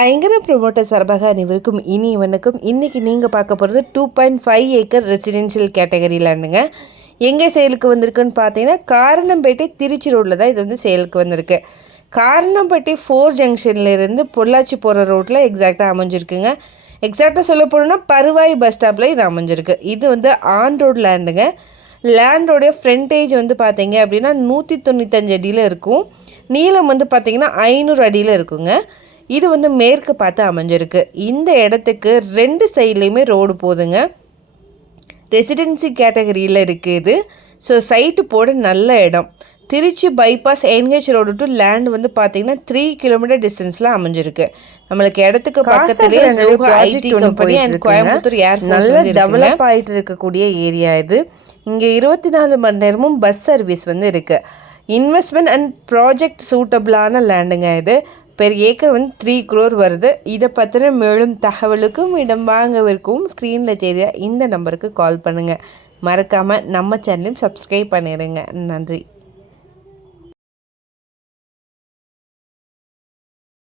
ஐங்கர promoter சார்பாக அனைவருக்கும் இவனுக்கும் இன்றைக்கி நீங்கள் பார்க்க போகிறது 2.5 ஏக்கர் ரெசிடென்ஷியல் கேட்டகரி லேண்டுங்க. எங்கே சேலுக்கு வந்திருக்குன்னு பார்த்தீங்கன்னா காரணம்பேட்டை திருச்சி ரோட்டில் தான் இது வந்து சேலுக்கு வந்திருக்கு. காரணம்பேட்டை 4 ஜங்ஷன்லேருந்து பொள்ளாச்சி போகிற ரோட்டில் எக்ஸாக்டாக அமைஞ்சிருக்குங்க. எக்ஸாக்டாக சொல்ல போனோம்னா பருவாய் பஸ் ஸ்டாப்பில் இது அமைஞ்சிருக்கு. இது வந்து ஆன் ரோடு லேண்டுங்க. லேண்டோடைய ஃப்ரண்டேஜ் வந்து பார்த்தீங்க அப்படின்னா 195 அடியில் இருக்கும். நீளம் வந்து பார்த்திங்கன்னா 500 அடியில் இருக்குங்க. இது வந்து மேற்கு பார்த்து அமைஞ்சிருக்கு. இந்த இடத்துக்கு 2 சைட்லேயுமே ரோடு போகுதுங்க. ரெசிடென்சி கேட்டகரியில் இருக்குது. ஸோ சைட்டு போட நல்ல இடம். Trichy bypass NH road to land வந்து பார்த்தீங்கன்னா 3 கிலோமீட்டர் டிஸ்டன்ஸில் அமைஞ்சிருக்கு. நம்மளுக்கு இடத்துக்கு பக்கத்துலேயே IT company and Coimbatore airforce நல்ல டெவலப் ஆகிட்டு இருக்கக்கூடிய ஏரியா இது. இங்கே 24 மணி நேரமும் பஸ் சர்வீஸ் வந்து இருக்குது. இன்வெஸ்ட்மெண்ட் அண்ட் ப்ராஜெக்ட் சூட்டபிளான லேண்டுங்க இது. பெர் ஏக்கர் வந்து 3 crore வருது. இதை பற்றின மேலும் தகவலுக்கும் இடம் வாங்கவிருக்கும் ஸ்க்ரீனில் தெரிய இந்த நம்பருக்கு கால் பண்ணுங்கள். மறக்காமல் நம்ம சேனலையும் சப்ஸ்கிரைப் பண்ணிடுங்க. நன்றி.